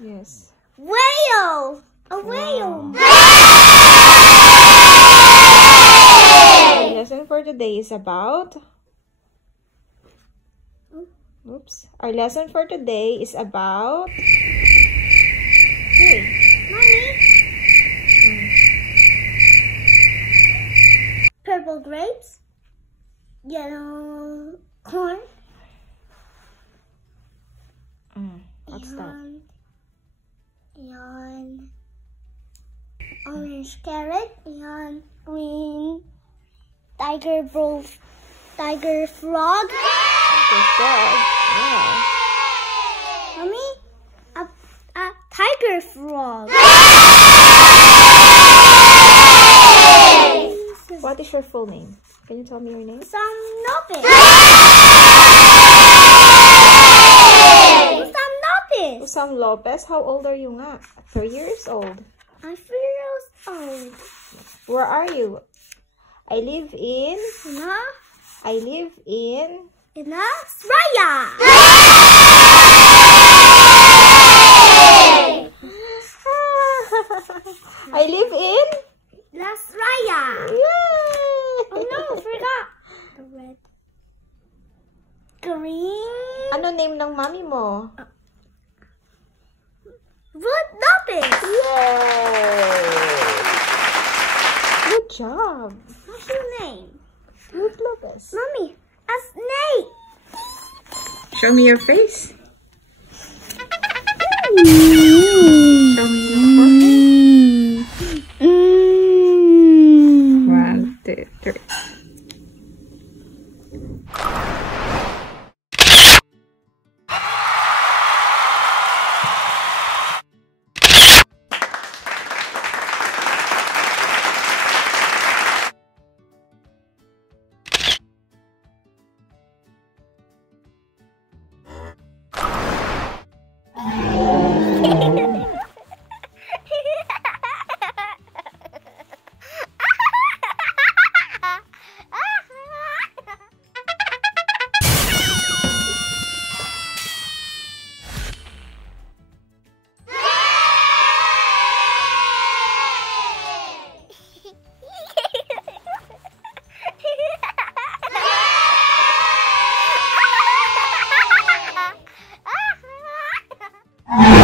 Yes. Whale. A whale. Our lesson for today is about... Oops. Our lesson for today is about... Hey. Mommy. Purple grapes. Yellow corn. What's that? And orange carrot. And green tiger frog. The frog. Yeah. Mommy, a tiger frog. What is your full name? Can you tell me your name? Sam Lopez. Sam Lopez. Sam Lopez. How old are you nga? 3 years old. I'm 3 years old. Where are you? I live in Australia. I live in Australia. Yay! Oh no, I forgot. The red. Green. Ano name ng mommy mo? Ruth Lopez. Yay! Good job. What's your name? Ruth Lopez. Mommy, a snake. Show me your face. Show me your forehead. 1, 2, 3. Ah!